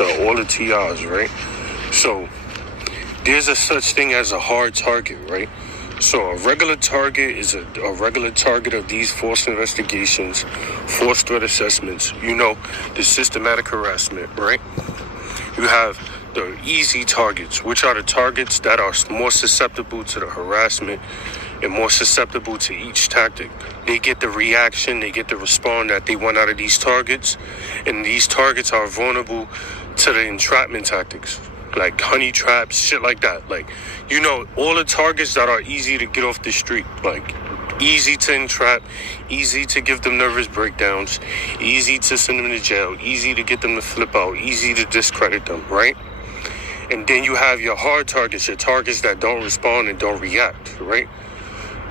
all the TIs, right? So there's a such thing as a hard target, right? So a regular target is a regular target of these forced investigations, forced threat assessments, the systematic harassment, right? You have the easy targets, which are the targets that are more susceptible to the harassment and more susceptible to each tactic. They get the reaction, they get the response that they want out of these targets, and these targets are vulnerable to the entrapment tactics, like honey traps, shit like that. Like, all the targets that are easy to get off the street, like easy to entrap, easy to give them nervous breakdowns, easy to send them to jail, easy to get them to flip out, easy to discredit them, right? And then you have your hard targets, your targets that don't respond and don't react, right?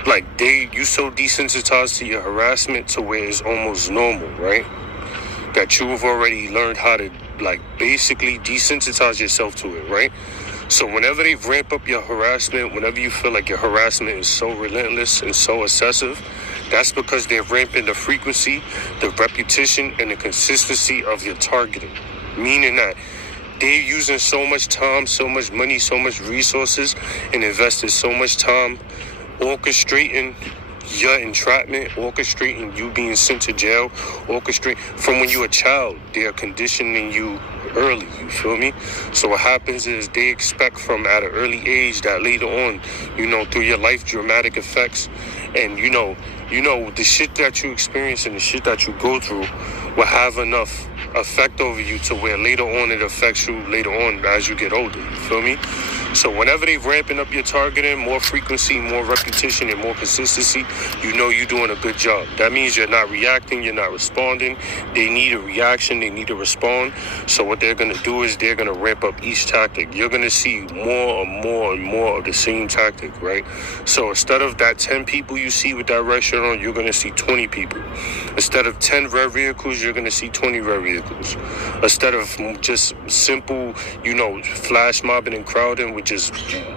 Like you so desensitized to your harassment to where it's almost normal, right? That you've already learned how to basically desensitize yourself to it, right? So whenever they ramp up your harassment, whenever you feel like your harassment is so relentless and so excessive, that's because they're ramping the frequency, the repetition, and the consistency of your targeting. Meaning that they're using so much time, so much money, so much resources, and invested so much time orchestrating your entrapment, orchestrating you being sent to jail, orchestrate from when you're a child. They're conditioning you early, you feel me? So what happens is they expect from at an early age that later on, through your life dramatic effects, and the shit that you experience and the shit that you go through will have enough effect over you to where later on it affects you later on as you get older, you feel me? So whenever they ramping up your targeting, more frequency, more repetition, and more consistency, you're doing a good job. That means you're not reacting, you're not responding. They need a reaction, they need to respond. So what they're going to do is they're going to ramp up each tactic. You're going to see more and more and more of the same tactic, right? So instead of that 10 people you see with that red shirt on, you're going to see 20 people. Instead of 10 red vehicles, you're going to see 20 red vehicles. Instead of just simple, flash mobbing and crowding with just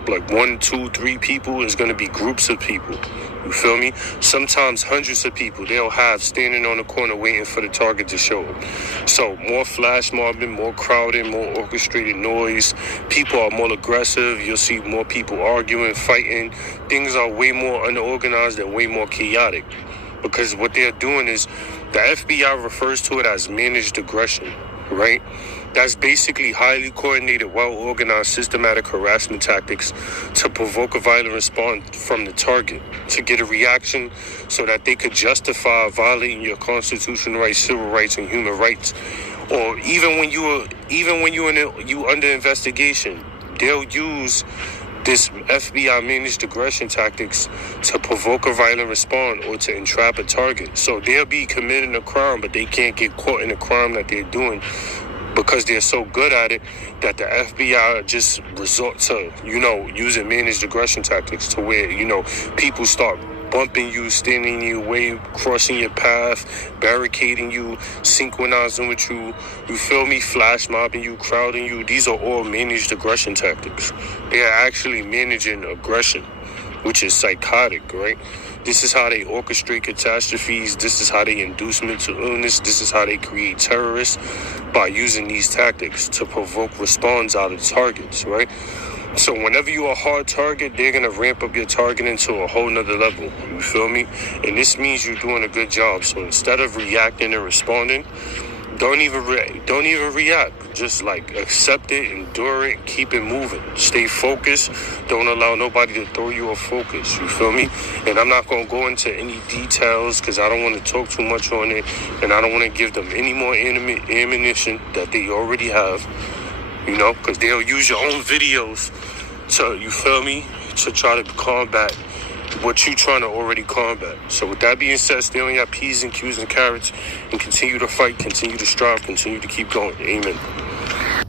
like 1, 2, 3 people, is going to be groups of people. You feel me? Sometimes hundreds of people they'll have standing on the corner waiting for the target to show up. So more flash mobbing, more crowding, more orchestrated noise. People are more aggressive. You'll see more people arguing, fighting. Things are way more unorganized and way more chaotic. Because what they're doing is the FBI refers to it as managed aggression, right? That's basically highly coordinated, well-organized, systematic harassment tactics to provoke a violent response from the target, to get a reaction so that they could justify violating your constitutional rights, civil rights, and human rights. Or even when you under investigation, they'll use this FBI managed aggression tactics to provoke a violent response or to entrap a target. So they'll be committing a crime, but they can't get caught in the crime that they're doing because they're so good at it that the FBI just resort to, using managed aggression tactics to where, people start bumping you, standing in your way, crossing your path, barricading you, synchronizing with you, you feel me, flash mobbing you, crowding you. These are all managed aggression tactics. They are actually managing aggression, which is psychotic, right? This is how they orchestrate catastrophes. This is how they induce mental illness. This is how they create terrorists, by using these tactics to provoke response out of targets, right? So whenever you're a hard target, they're going to ramp up your targeting to a whole nother level. You feel me? And this means you're doing a good job. So instead of reacting and responding, don't even react. Just accept it, endure it, keep it moving. Stay focused. Don't allow nobody to throw you off focus. You feel me? And I'm not going to go into any details because I don't want to talk too much on it. And I don't want to give them any more ammunition that they already have. Because they'll use your own videos to, you feel me, to try to combat what you trying to already combat. So with that being said, stay on your P's and Q's and carrots and continue to fight, continue to strive, continue to keep going. Amen.